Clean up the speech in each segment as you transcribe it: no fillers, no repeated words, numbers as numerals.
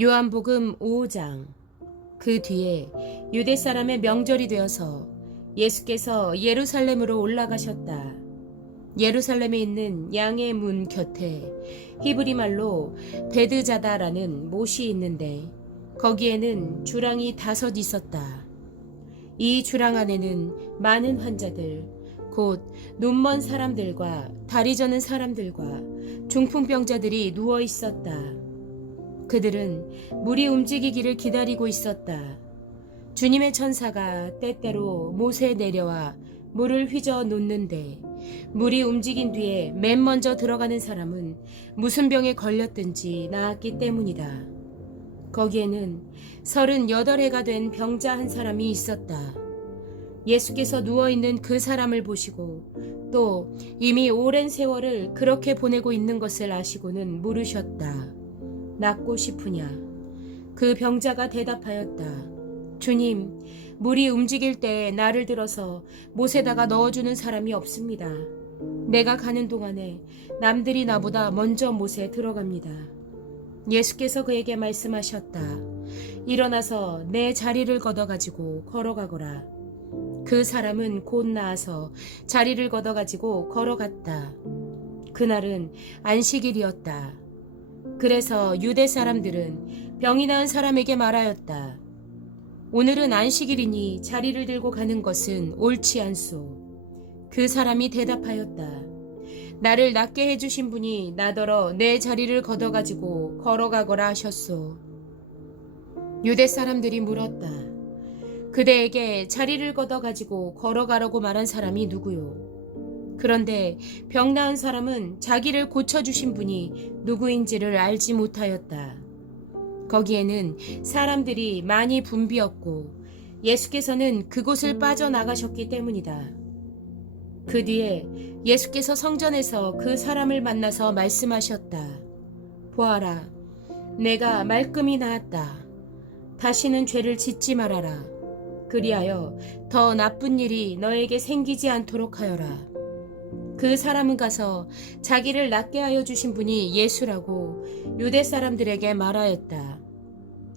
요한복음 5장. 그 뒤에 유대 사람의 명절이 되어서 예수께서 예루살렘으로 올라가셨다. 예루살렘에 있는 양의 문 곁에 히브리 말로 베드자다라는 못이 있는데 거기에는 주랑이 5 있었다. 이 주랑 안에는 많은 환자들, 곧 눈먼 사람들과 다리 저는 사람들과 중풍병자들이 누워 있었다. 그들은 물이 움직이기를 기다리고 있었다. 주님의 천사가 때때로 못에 내려와 물을 휘저 놓는데 물이 움직인 뒤에 맨 먼저 들어가는 사람은 무슨 병에 걸렸든지 나았기 때문이다. 거기에는 38해가 된 병자 한 사람이 있었다. 예수께서 누워있는 그 사람을 보시고 또 이미 오랜 세월을 그렇게 보내고 있는 것을 아시고는 물으셨다. 낫고 싶으냐? 그 병자가 대답하였다. 주님, 물이 움직일 때 나를 들어서 못에다가 넣어주는 사람이 없습니다. 내가 가는 동안에 남들이 나보다 먼저 못에 들어갑니다. 예수께서 그에게 말씀하셨다. 일어나서 내 자리를 걷어가지고 걸어가거라. 그 사람은 곧 나아서 자리를 걷어가지고 걸어갔다. 그날은 안식일이었다. 그래서 유대 사람들은 병이 나은 사람에게 말하였다. 오늘은 안식일이니 자리를 들고 가는 것은 옳지 않소. 그 사람이 대답하였다. 나를 낫게 해주신 분이 나더러 내 자리를 걷어가지고 걸어가거라 하셨소. 유대 사람들이 물었다. 그대에게 자리를 걷어가지고 걸어가라고 말한 사람이 누구요? 그런데 병 나은 사람은 자기를 고쳐주신 분이 누구인지를 알지 못하였다. 거기에는 사람들이 많이 붐비었고 예수께서는 그곳을 빠져나가셨기 때문이다. 그 뒤에 예수께서 성전에서 그 사람을 만나서 말씀하셨다. 보아라, 내가 말끔히 나았다. 다시는 죄를 짓지 말아라. 그리하여 더 나쁜 일이 너에게 생기지 않도록 하여라. 그 사람은 가서 자기를 낫게 하여 주신 분이 예수라고 유대 사람들에게 말하였다.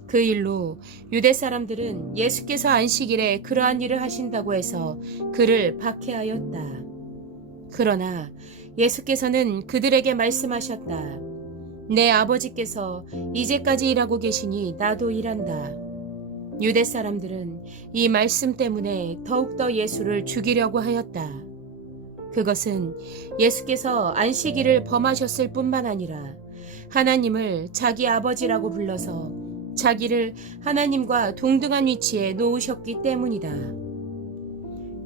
그 일로 유대 사람들은 예수께서 안식일에 그러한 일을 하신다고 해서 그를 박해하였다. 그러나 예수께서는 그들에게 말씀하셨다. 내 아버지께서 이제까지 일하고 계시니 나도 일한다. 유대 사람들은 이 말씀 때문에 더욱더 예수를 죽이려고 하였다. 그것은 예수께서 안식일을 범하셨을 뿐만 아니라 하나님을 자기 아버지라고 불러서 자기를 하나님과 동등한 위치에 놓으셨기 때문이다.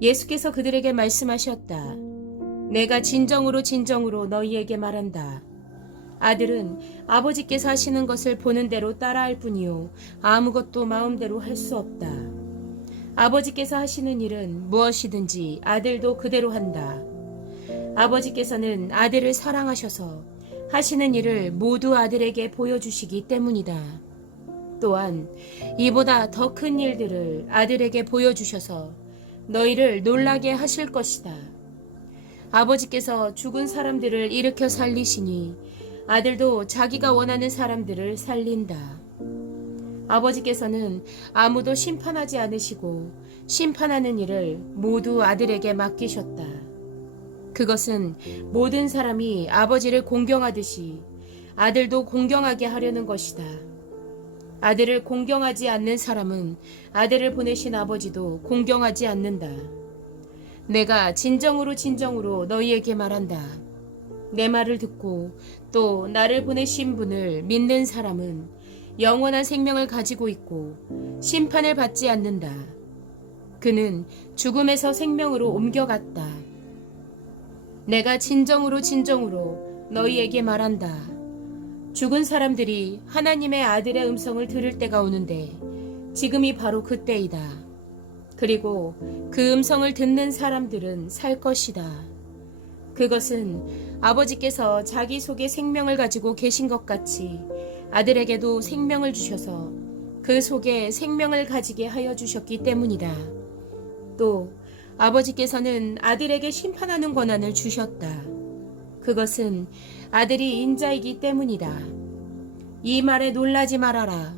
예수께서 그들에게 말씀하셨다. 내가 진정으로 진정으로 너희에게 말한다. 아들은 아버지께서 하시는 것을 보는 대로 따라할 뿐이요 아무것도 마음대로 할 수 없다. 아버지께서 하시는 일은 무엇이든지 아들도 그대로 한다. 아버지께서는 아들을 사랑하셔서 하시는 일을 모두 아들에게 보여주시기 때문이다. 또한 이보다 더 큰 일들을 아들에게 보여주셔서 너희를 놀라게 하실 것이다. 아버지께서 죽은 사람들을 일으켜 살리시니 아들도 자기가 원하는 사람들을 살린다. 아버지께서는 아무도 심판하지 않으시고 심판하는 일을 모두 아들에게 맡기셨다. 그것은 모든 사람이 아버지를 공경하듯이 아들도 공경하게 하려는 것이다. 아들을 공경하지 않는 사람은 아들을 보내신 아버지도 공경하지 않는다. 내가 진정으로 진정으로 너희에게 말한다. 내 말을 듣고 또 나를 보내신 분을 믿는 사람은 영원한 생명을 가지고 있고 심판을 받지 않는다. 그는 죽음에서 생명으로 옮겨갔다. 내가 진정으로 진정으로 너희에게 말한다. 죽은 사람들이 하나님의 아들의 음성을 들을 때가 오는데 지금이 바로 그때이다. 그리고 그 음성을 듣는 사람들은 살 것이다. 그것은 아버지께서 자기 속에 생명을 가지고 계신 것 같이 아들에게도 생명을 주셔서 그 속에 생명을 가지게 하여 주셨기 때문이다. 또 아버지께서는 아들에게 심판하는 권한을 주셨다. 그것은 아들이 인자이기 때문이다. 이 말에 놀라지 말아라.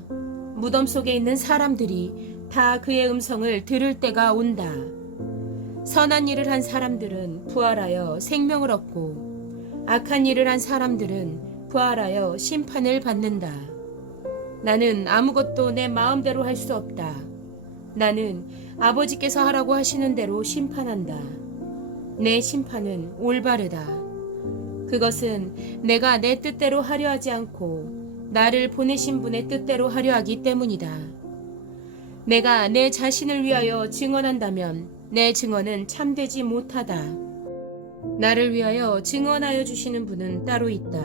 무덤 속에 있는 사람들이 다 그의 음성을 들을 때가 온다. 선한 일을 한 사람들은 부활하여 생명을 얻고 악한 일을 한 사람들은 부활하여 심판을 받는다. 나는 아무것도 내 마음대로 할 수 없다. 나는 아버지께서 하라고 하시는 대로 심판한다. 내 심판은 올바르다. 그것은 내가 내 뜻대로 하려 하지 않고 나를 보내신 분의 뜻대로 하려 하기 때문이다. 내가 내 자신을 위하여 증언한다면 내 증언은 참되지 못하다. 나를 위하여 증언하여 주시는 분은 따로 있다.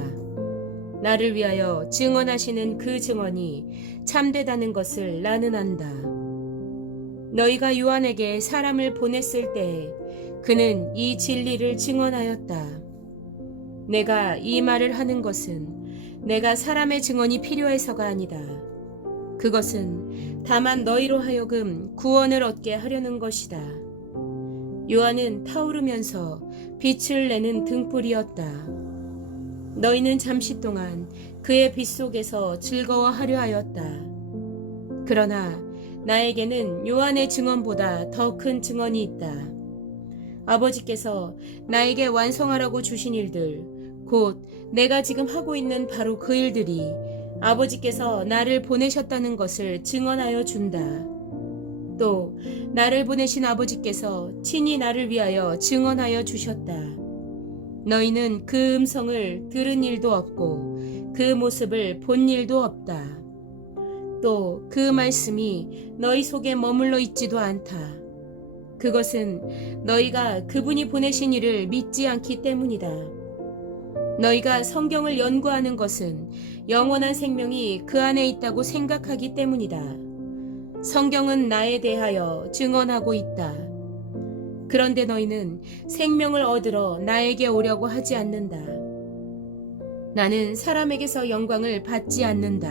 나를 위하여 증언하시는 그 증언이 참되다는 것을 나는 안다. 너희가 요한에게 사람을 보냈을 때 그는 이 진리를 증언하였다. 내가 이 말을 하는 것은 내가 사람의 증언이 필요해서가 아니다. 그것은 다만 너희로 하여금 구원을 얻게 하려는 것이다. 요한은 타오르면서 빛을 내는 등불이었다. 너희는 잠시 동안 그의 빛 속에서 즐거워하려 하였다. 그러나 나에게는 요한의 증언보다 더 큰 증언이 있다. 아버지께서 나에게 완성하라고 주신 일들, 곧 내가 지금 하고 있는 바로 그 일들이 아버지께서 나를 보내셨다는 것을 증언하여 준다. 또 나를 보내신 아버지께서 친히 나를 위하여 증언하여 주셨다. 너희는 그 음성을 들은 일도 없고 그 모습을 본 일도 없다. 또 그 말씀이 너희 속에 머물러 있지도 않다. 그것은 너희가 그분이 보내신 이를 믿지 않기 때문이다. 너희가 성경을 연구하는 것은 영원한 생명이 그 안에 있다고 생각하기 때문이다. 성경은 나에 대하여 증언하고 있다. 그런데 너희는 생명을 얻으러 나에게 오려고 하지 않는다. 나는 사람에게서 영광을 받지 않는다.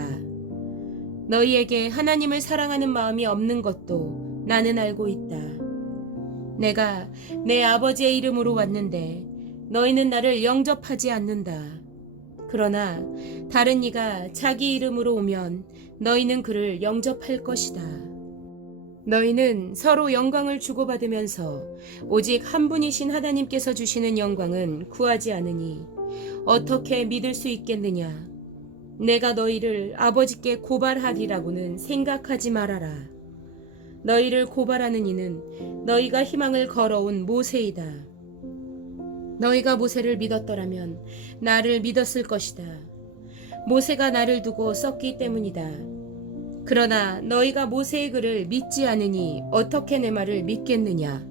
너희에게 하나님을 사랑하는 마음이 없는 것도 나는 알고 있다. 내가 내 아버지의 이름으로 왔는데 너희는 나를 영접하지 않는다. 그러나 다른 이가 자기 이름으로 오면 너희는 그를 영접할 것이다. 너희는 서로 영광을 주고받으면서 오직 한 분이신 하나님께서 주시는 영광은 구하지 않으니 어떻게 믿을 수 있겠느냐? 내가 너희를 아버지께 고발하리라고는 생각하지 말아라. 너희를 고발하는 이는 너희가 희망을 걸어온 모세이다. 너희가 모세를 믿었더라면 나를 믿었을 것이다. 모세가 나를 두고 썼기 때문이다. 그러나 너희가 모세의 글을 믿지 않으니 어떻게 내 말을 믿겠느냐?